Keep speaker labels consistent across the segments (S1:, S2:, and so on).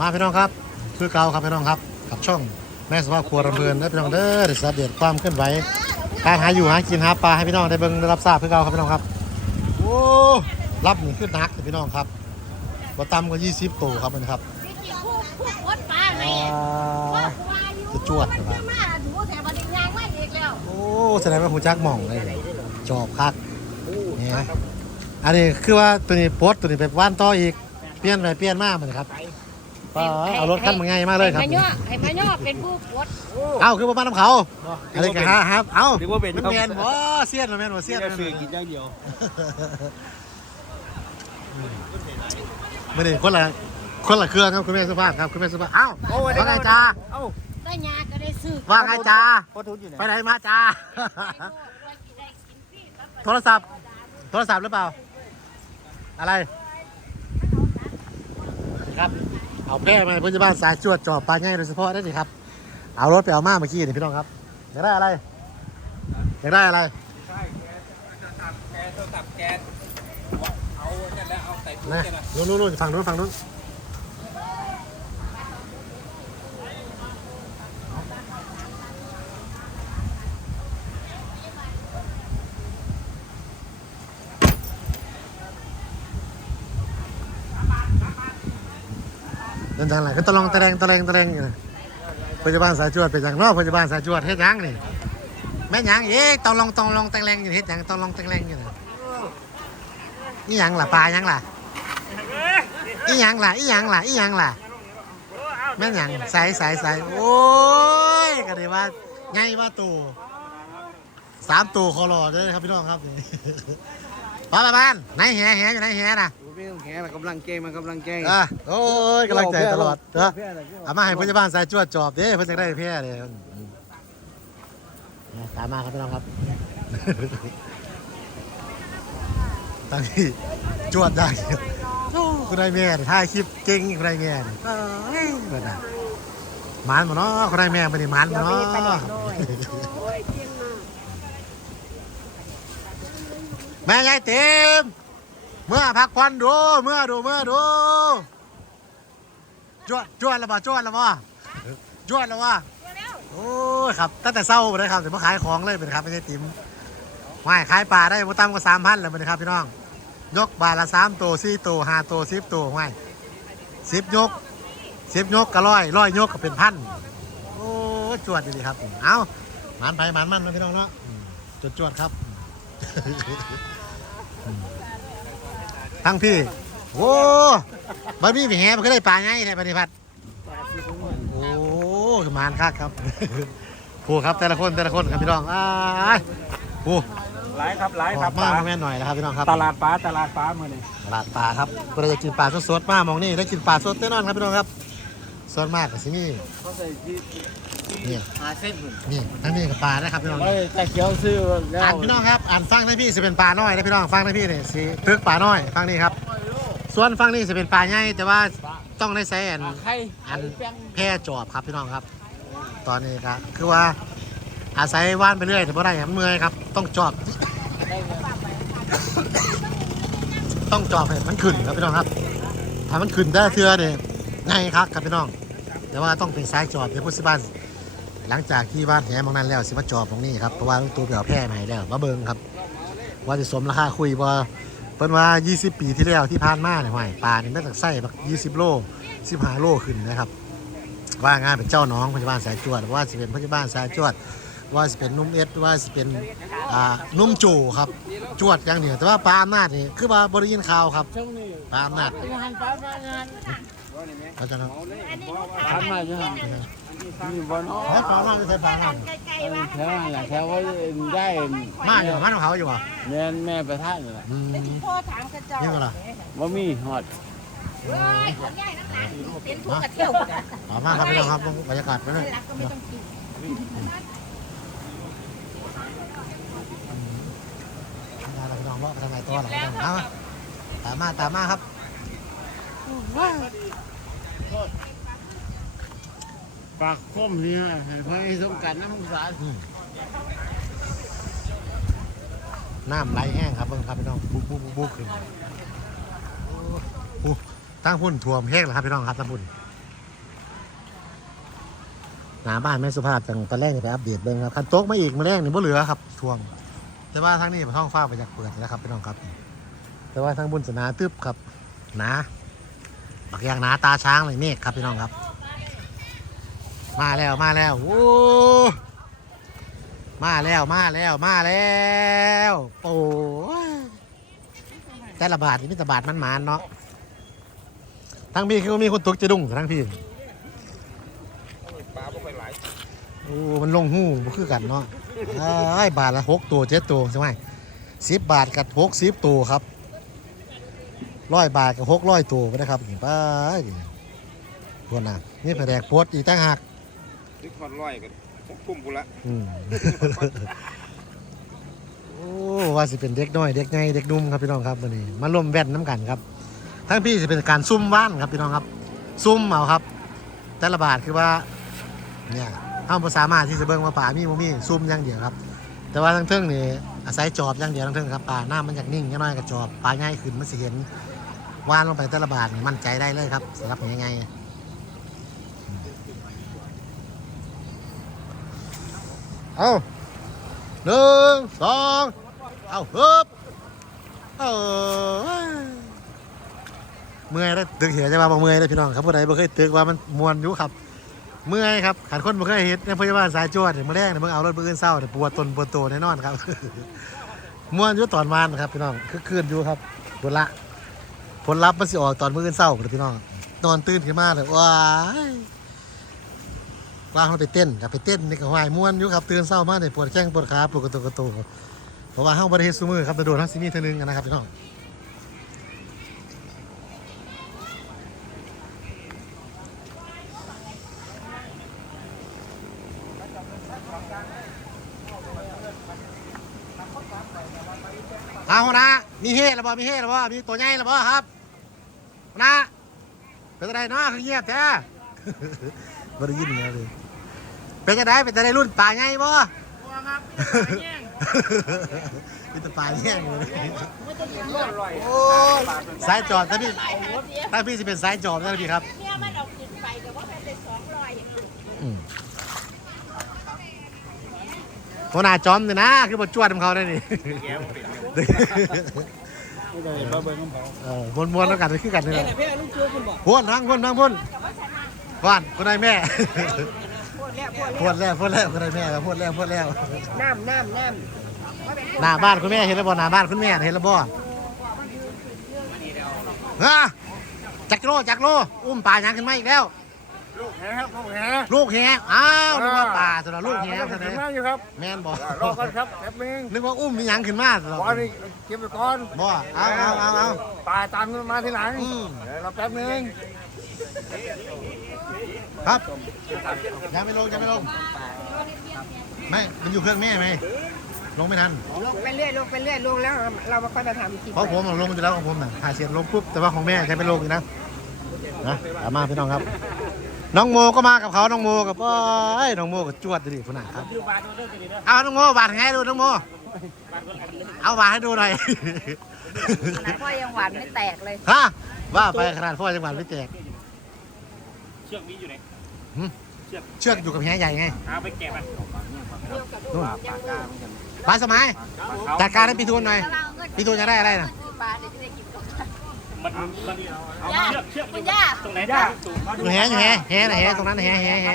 S1: มาพี่น้องครับคือเก่าครับพี่น้องครับกับช่องแม่สภาพครัวรำเพลินและพี่น้องเด้อสัปเดตความเคลื่อนไหวการหาอยู่หากินหาปลาให้พี่น้องได้เบิ่งได้รับทราบคือเก่าครับพี่น้องครับโอ้รับหนี่ขึ้นนักเลยพี่น้องครับบ่ต่ำกว่า20ตัวครับมันครับจะจวดเหรอ
S2: มาดูแต่บัดนี้ยา
S1: โอ้แสดงว่าหูจักหม่องเลยจอบคักเนี่ยอันนี้คือว่าตัวนี้โพสต์ตัวนี้ไปว่านต่ออีกเปลี่ยนไปเปลี่ยนมาเหมือนครับ ป้าเอารถคันมาง่ายมากเลยครับ
S2: ให้มาย่อให้มาย่อเป็นผู้อด
S1: เอาคือบ้านน้ำเขาอะไรกันฮะครับ เอา
S3: นึกว่าเป็น
S1: มัน
S3: ครับ
S1: แมนบ่เสียนมันแมนบ่เสียน
S3: แค่ซื้อกินอย่างเดียว
S1: ไม่ได้คนละคนละเครื่องครับคุณแม่สุภาพครับคุณแม่สุภาพเอ้าว่าไงจ้า
S3: เอ้า
S2: ได้ยาก็ได้ซื้อ
S1: ว่าไงจ้า
S3: พ่อทุนอยู่ไหน
S1: ไปไหนมาจ้าโทรศัพท์ โทรศัพท์หรือเปล่า อะไรครับ เอาแพร่มาพยาบาลสายจวดจอบปลาง่ายโดยเฉพาะได้สิครับ เอารถไปเอามาเมื่อกี้นี่พี่น้องครับอยากได้อะไรอยากได้อะไร
S3: ใช่แกจะตับแกจะตับแกเอาเนี่ยแล้วเอาใส่ถุง
S1: นะ
S3: เนี่ยนะ
S1: นู่นนู่นนู่นฝั่งนู้นฝั่งนู้น เดินทางไหนก็ตะลองตะแรงตะแรงตะแรงอยู่นะพยาบาลสายจวดเป็นอย่างนอกพยาบาลสายจวดเฮ็ดหยังนี่แม่หยังเอ๊ะตองลองตองลองตะแรงอยู่เฮ็ดหยังตองลองตะแรงอยู่นะนี่หยังล่ะปลาหยังล่ะอีหยังล่ะอีหยังล่ะอีหยังล่ะแม่หยังส่ใส่ใส่โอ้ยก็ด้ว่าไงว่าตู่สามตู่คอรอเด้อครับพี่น้องครับนี่ป้าบ้านไหนแหแหอยู่ไหนแหน่ะ
S3: โอ้ยแกมันกำลังเก่งมันกำลังเก่ง
S1: อะโอ้ยกำลังใจตลอดเด้อ
S3: เพื่อนอะไร
S1: เอามาให้พยาบาลสายจวดจอบเด้เพิ่นจะได้แพร่เลยตามมาครับพี่น้องครับตั้งที่จวดได้คุณนายแม่นี่ถ่ายคลิปเก่งคุณนายแม่นี่เอ้ยเบิดน่ะหมานบ่เนาะคุณนายแม่บ่ได้หมานบ่เนาะแม่ยายเต็ม เมื่อพักผ่อนดูเมื่อดูเมื่อดูจวดจวดแล้วบ่จวดแล้วบ่จวดแล้วบ่โอ้ยครับตั้งแต่เศร้าเลยครับถึงมาขายของเลยเป็นครับไม่ใช่ติ๋มไม่ขายปลาได้บ่ต่ำกว่าสามพันเลยเป็นครับพี่น้อง ยกบาทละสามตัวสี่ตัวห้าตัวสิบตัวไม่สิบยกสิบยกก็ร้อยร้อยยกก็เป็นพันโอ้ยจวดดีครับเอาหมันไปหมันมันนะพี่น้องเนาะจวดจวดครับ ทั้งพี่โอ้บัดนี้แหมันก็ได้ปลาไงในปฏิพัฒน์โอ้สมานคักครับผู้ครับแต่ละคนแต่ละคนครับพี่น้องอ้ายผู้
S3: หลายครับหลาย
S1: ข
S3: ครั
S1: อ
S3: บบ
S1: มากแม่หน่อยนะครับพี่น้องครับ
S3: ตลาดปลาตลาดปลาเมื่อนี้
S1: ตลาดปลาครับเราจะกินปลาสดๆมากมองนี่ได้กินปลาสดแน่นอนครับพี่น้องครับส่วนมากก็สิมี
S3: เขาใส่ที่
S1: นี่
S3: หาเส้นหุ่น
S1: นี่ทั้งนี้กับปลานะครับพี่น้อง
S3: ไม่แต่เขียวซื้อแล้ว
S1: อ่านพี่น้องครับอ่านฟังได้พี่สิเป็นปลาน้อยนะพี่น้องฟังได้พี่นี่สิตึกปลาน้อยฟังนี่ครับ ส่วนฟังนี่สิเป็นปลาใหญ่แต่ว่าต้องได้ใช้อัน
S3: ไข่
S1: อันแพร่จอบครับพี่น้องครับ ตอนนี้ครับคือว่าอาศัยว่านไปเรื่อยแต่ไม่ได้ครับเมื่อยครับ ต้องจอบ ต้องจอบให้มันขึ้นครับพี่น้องครับถ้ามันขึ้นได้เทือเนี่ยง่ายครับครับพี่น้อง แต่ว่าต้องเป็นสายจอบเดี๋ยวพุทธบ้าน หลังจากที่บ้านแหมองนั้นแล้วสิมาจอบตรงนี้ครับเพราะว่าตัวเปี่ยวแพร่ใหม่แล้วมาเบิงครับ ว่าจะสมราคาคุยว่าเพิ่นว่า 20 ปีที่แล้วที่ผ่านมาเนี่ยห้อยปลาเนี่ยน่าจะไส้บัก20 โล15โลขึ้นนะครับ ว่างานเป็นเจ้าน้องพยาบาลสายจวด ว่าสิเป็นพยาบาลสายจวด ว่าสิเป็นนุ่มเอ็ดว่าสิเป็นอ่านุ่มจู่ครับจวดอย่างเดียวแต่ว่าปลาอำนาจนี่คือว่าบริยินข่าวครับ
S3: ช่วงนี้
S1: ปลาอำนาจ
S3: งานปลางาน
S1: เขาจะนะ
S3: ทำมาจัง มีบอล
S1: ขอขอมาจะใส่ปลาอำนา
S3: แถวนั้นแหละแถวว่าได้
S1: มาอยู่มาของเขาอยู่ป่ะ
S3: แม่แม่ประธานนี่แหละ
S2: พ่อถามกระเจ้า
S1: นี่ก็ล่ะ
S3: บ่มีหอด
S2: เฮ้ยใหญ่นักหนาเป็นพวกกระเที่ยวกัน
S1: มากครับพี่น้องครับบรรยากาศไปเลย
S2: กก็ไม่ต้องกิน
S1: พี่น้องว่าทางไหนตัวหลังเอามาตามมาตามมาครับ
S3: ปากคมนี่เห็นเพื่อนสงการน้ำสงสา
S1: น้ำไหลแห้งครับเบิ่งครับพี่น้องบุบบุบบุบขึ้นโอ้ตั้งพุ่นถ่วมแห้งแล้วครับพี่น้องครับตั้งพุ่นหนาบ้านแม่สุภาพจังตอนแรกนี่ไปอัปเดตเบิ่งครับคันโต๊ะมาอีกมาแรกนี่บ่เหลือครับทวง แต่ว่าทางนี้ท้องฟ้าไปจากเปิดแล้วครับพี่น้องครับ แต่ว่าทางบุญสนาตึบครับหนาบักยางหนาตาช้างเลยเมฆครับพี่น้องครับ มาแล้วมาแล้วโอ้มาแล้วมาแล้วมาแล้วโอ้แต่ละบาทนี่มีแต่บาทมันหมานเนาะทั้งพี่คือมีคนตุกจะดุ้งทั้งพี่
S3: ปลาบ่ค่อยหล
S1: โอ้มันลงหูบ่คือกันเนาะไอ้บาทละหกตัวเจ็ดตัวใช่ไหมสิบบาทกับหกสิบตัวครับร้อยบาทกับหกร้อยตัวไปนะครับนี่ป้าดิคนน่ะนี่แผนกโพดอีกตั้งหัก
S3: นึกคนร้อยกันพกคุ้มกูละ
S1: อืมโอ้ว่าสิเป็นเด็กน้อยเด็กไงเด็กนุ่มครับพี่น้องครับวันนี้มาร่วมแว่นน้ำกันครับ ทั้งพี่จะเป็นการซุ่มว่านครับพี่น้องครับซุ่มเอาครับ แต่ละบาทคือว่าเนี่ยเฮาบ่สามารถที่จะเบิ่งว่าป่ามีบ่มีซุ่มอย่างเดียวครับ แต่ว่าทั้งเทิงนี่อาศัยจอบอย่างเดียวทั้งเทิงครับป่าหน้ามันอยากนิ่งน้อยก็จอบป่าง่ายขึ้นมันสิเห็นว่านลงไปแต่ละบาทนี่มั่นใจได้เลยครับสำหรับง่ายๆ เอาหนึ่งสองเอาฮึบเออเมื่อยแล้วตึกเหียจะมาบอกเมื่อยเลยพี่น้องครับผู้ใดบ่เคยตึกว่ามันมวนอยู่ครับ เมื่อยครับขันคนบ่เคยเห็นในพยาบาลสายจวดเนี่ยมาแรกเนี่ยมึงเอารถมืออื่นเศร้าเนี่ยปวดตนปวดตัวแน่นอนครับมวนอยู่ตอนวานครับพี่น้องคือคืนอยู่ครับผลละผลลัพธ์มันสิออกตอนมืออื่นเศร้าครับพี่น้องนอนตื่นขึ้นมาเลยว้าย ว่าเขาไปเต้นกับไปเต้นนี่ก็หายม่วนอยู่ครับตื่นเศร้ามากเนี่ยปวดแข้งปวดขาปวดกระตุกกระตุกเพราะว่าเฮาบ่ได้เฮซุมือครับแต่โดนทั้งซิมีเท่านึงกันนะครับพี่น้องเอาหัวนะมีเฮ็ดหรือบ่ามีเฮ็ดหรือบ่ามีตัวใหญ่หรือบ่าครับนะเป็นอะไรเนาะเงียบแท้บ่ได้ยินเลย เป็นจะได้เป็นจะได้รุ่นป่าใหญ่บ่
S3: ครับ
S1: มีแต่ปลาแย่งเลย
S3: ร้อย
S1: โอ้ยสายจอดถ้าพี่ถ้าพี่จะเป็นสายจอดนะพี่ครับ
S2: เนี่ยมันเอาขึ้นไปแต่ว่าเป็นได้สองร้อย
S1: อืมหัวหน้าจอมเนี่ยนะ คือบทจวดของเขาได้นี่
S3: แก้วเป็น
S1: เออมวนมวนๆแล้วกันคือกันนี่แหละ
S3: พี่ลูกเชื่อคุณบอก
S1: พ่นทั้งพ่นทั้งพ่นพ่นคนใดแม่
S2: พูด แล้วพูด
S1: พ่นแล้วพ่นแล้วคนใดแม่ครับพ่นแล้วพ่นแล้ว
S2: น้ำน้ำน้
S1: หน้าบ้านคุณแม่เห็นแล้วบ่หน้าบ้านคุณแม่เห็นแล้วบ่ฮะจักรโลจักรโลอุ้มปลาหยังขึ้นมาอีกแล้ว
S3: ลูกแหครับลูกแห
S1: ลูกแหอ้าวนึกว่าปลาสำหรับลูกแห
S3: ค
S1: ซะ
S3: รับ
S1: เลย
S3: อยู่ครับ
S1: แม่นบ่
S3: รอกันครับแป๊บนึง
S1: นึกว่าอุ้มมีหยังขึ้นมาสำหรับ
S3: บอลนี่เก็บไปก่อน
S1: บ่เอาเอาเอาเอา
S3: ปลาตามมาทีหลัง
S1: อืม
S3: เดี๋ยวเราแป๊บนึง
S1: ครับยังไม่ลงยังไม่ลงไม่มันอยู่เครื่องแม่ไหมลงไม่ทันำ
S2: ลงไปเรื่อยลงไปเรื่อยลงแล้วเรามาค่อยมาทำกิน
S1: เพราะผมอะลงอยู่แล้วของผมน่ะหาเสียงลงปุ๊บแต่ว่าของแม่ใช้ไม่ลงอีกนะนะตามมาพี่น้องครับ น้องโมก็มากับเขาน้องโมกับป้อยน้องโมกับจวดดิพุ่นน่ะครับเอาน้องโมบาดให้ดูน้องโมเอาบาดให้ดูหน่อย
S2: ขนาดพ่อยังหวานไม่แตกเลย
S1: ฮะว่าไปขนาดพ่อจังหวัดไม่แจก
S3: เชือกมีอยู่ไหน
S1: เชือกอยู่กับแหใหญ่ไง
S3: เอาไปแกะมัน
S1: นู่นปลาสมัยจัดการให้ปีทูนหน่อยปีทูนจะได้อะไรนะ
S2: ปลาเดี๋ยวจะได้กินก่อน
S3: มันมันเอา
S2: ย่า
S3: เชือกเชือก
S2: คุณย่า
S3: ตรงไหนได้
S1: อยู่แหอยู่แหแหนะแหตรงนั้นแหแหแห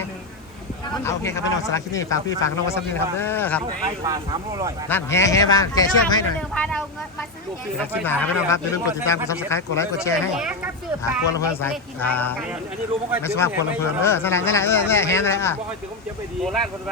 S1: เอาโอเคครับพี่น้องสาระคลิปนี้ฝากพี่ฝากน้องไว้สักนิดนะครับเด้อครับ
S3: ไอ้ปลาสามโลร้อย
S1: นั่นแหแหบ้างแกะเชือกให้หน่อย
S2: เดิมพันเอาเงินมาซื้อแห
S1: สำหรับคลิปหน้าครับพี่น้องครับอย่าลืมกดติดตามกดซับสไครต์กดไลค์กดแชร์ให้
S2: กับซื้อป
S1: อ่า
S2: ลา
S1: ครัวละเพิ่นสายอ่า
S3: อันนี้รู้ไม่ค่อย
S1: ไม่สภาพคนละเพลินเออนั่นแหละนั่นแหละนั่นแหละแหนั่นแหละอะ
S3: ไม่ค่อยถึงผมจะไปดีโบราณคนว่า